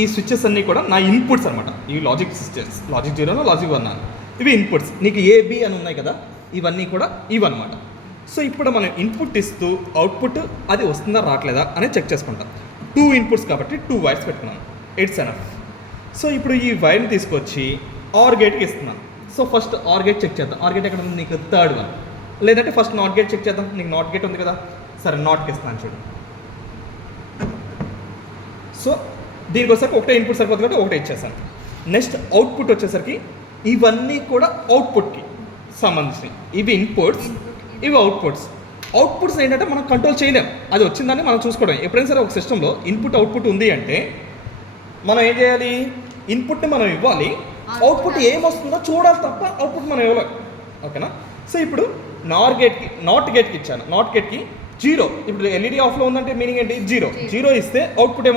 ఈ స్విచ్చెస్ అన్నీ కూడా నా ఇన్పుట్స్ అనమాట. ఇవి లాజిక్ స్విచ్చెస్, లాజిక్ 0 లాజిక్ 1 ఇవి ఇన్పుట్స్. నీకు ఏబి అని ఉన్నాయి కదా, ఇవన్నీ కూడా ఇవన్నమాట. సో ఇప్పుడు మనం ఇన్పుట్ ఇస్తూ అవుట్పుట్ అది వస్తుందా రావట్లేదా అనేది చెక్ చేసుకుంటాం. 2 ఇన్పుట్స్ కాబట్టి 2 వైర్స్ పెట్టుకున్నాను, ఇట్స్ ఎనఫ్. సో ఇప్పుడు ఈ వైర్ని తీసుకొచ్చి ఆర్ గేట్కి ఇస్తున్నాను. So first R gate check చేద్దాం. ఆర్ గేట్ ఎక్కడ ఉంది నీకు? Third one. లేదంటే ఫస్ట్ నాట్ గేట్ చెక్ చేద్దాం. నీకు నాట్ గేట్ ఉంది కదా, సరే నాట్కి ఇస్తాను చూడు. సో దీనికి వచ్చేసరికి ఒకటే ఇన్పుట్ సరిపోతుంది కాబట్టి ఒకటే ఇచ్చేసాను. నెక్స్ట్ అవుట్పుట్ వచ్చేసరికి ఇవన్నీ కూడా అవుట్పుట్కి సంబంధించినవి. ఇవి ఇన్పుట్స్, ఇవి అవుట్పుట్స్. అవుట్పుట్స్ ఏంటంటే మనం కంట్రోల్ చేయలేం, అది వచ్చిందని మనం చూసుకోవడం. ఎప్పుడైనా సరే ఒక సిస్టంలో ఇన్పుట్ అవుట్పుట్ ఉంది అంటే మనం ఏం చేయాలి? ఇన్పుట్ని మనం ఇవ్వాలి, అవుట్పుట్ ఏమొస్తుందో చూడాలి తప్ప అవుట్పుట్ మనం ఇవ్వలేం. ఓకేనా? సో ఇప్పుడు నాట్ గేట్కి ఇచ్చాను. నాట్ గేట్కి 0. ఇప్పుడు ఎల్ఈడి ఆఫ్లో ఉందంటే మీనింగ్ ఏంటి? 0 ఇస్తే అవుట్పుట్ ఏమొస్తుంది?